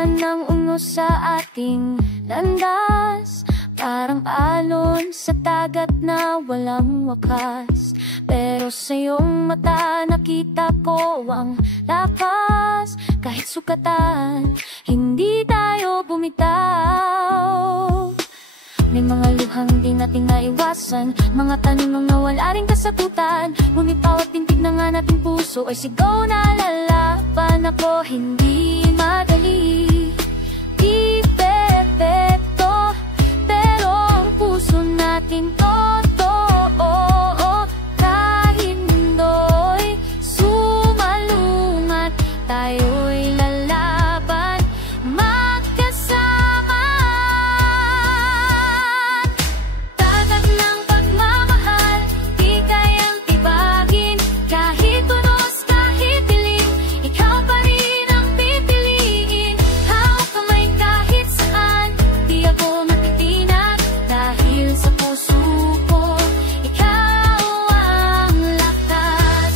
naman ang unos sa ating landas, parang alon sa dagat na walang wakas. Pero sa iyong mata nakita ko ang lakas. Kahit sukatan, hindi tayo bumitaw. May mga luhang di natin naiwasan, mga tanong na wala rin kasagutan. Ngunit bawat tintig na nga nating puso ay sigaw na lalaban. Ako hindi madali, di perfecto, pero ang puso natin totoo. Kahit mundo'y sumalungat, tayo'y lalaban magkasama. Tagat ng pagmamahal, di kayang tibagin. Kahit unos, kahit dilim, ikaw pa rin ang pipiliin. Hawak kamay kahit saan, di ako matitinag. Dahil sa puso ko, ikaw ang lakas.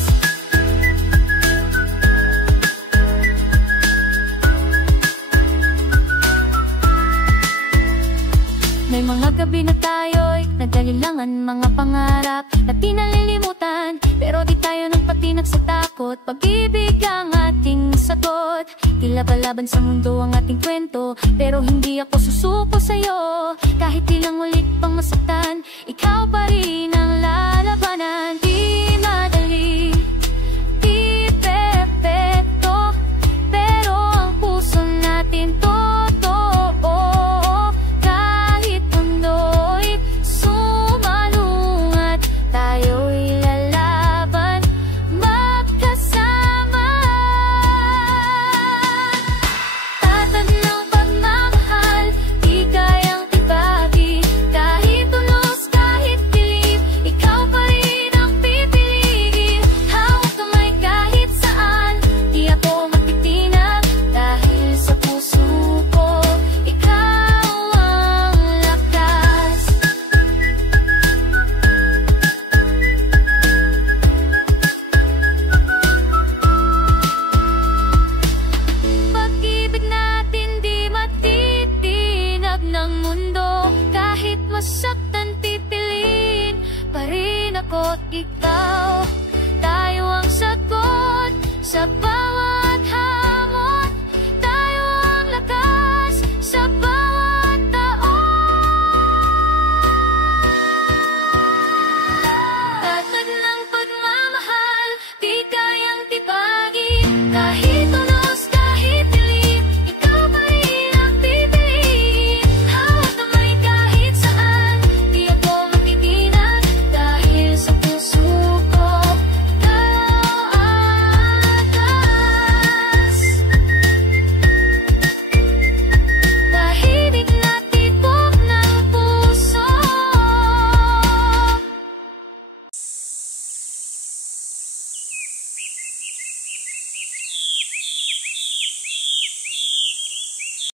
May mga gabi na tayo'y nagalilangan, mga pangarap na pinalilimutan. Pero di tayo nagpatinag sa takot, pag-ibig ang ating sagot. Tila balaban sa mundo ang ating kwento, pero hindi ako susuko sa'yo. Kahit ilang ulit pang masaktan, ikaw pa rin ang lalabanan. Di madali, di perfecto, pero ang puso natin totoo. Kahit mundo'y sumalungat, tayo'y lalaban magkasama. Tatag ng pagmamahal, di kayang tibagin. Kahit unos, kahit dilim, ikaw pa rin ang pipiliin. Hawak kamay kahit saan, di ako matitinag. Dahil sa puso ko, ikaw ang lakas. Pag-ibig natin di matitinag ng mundo. Kahit masaktan pipiliin pa rin ako't ikaw. Tayo ang sagot sa bawat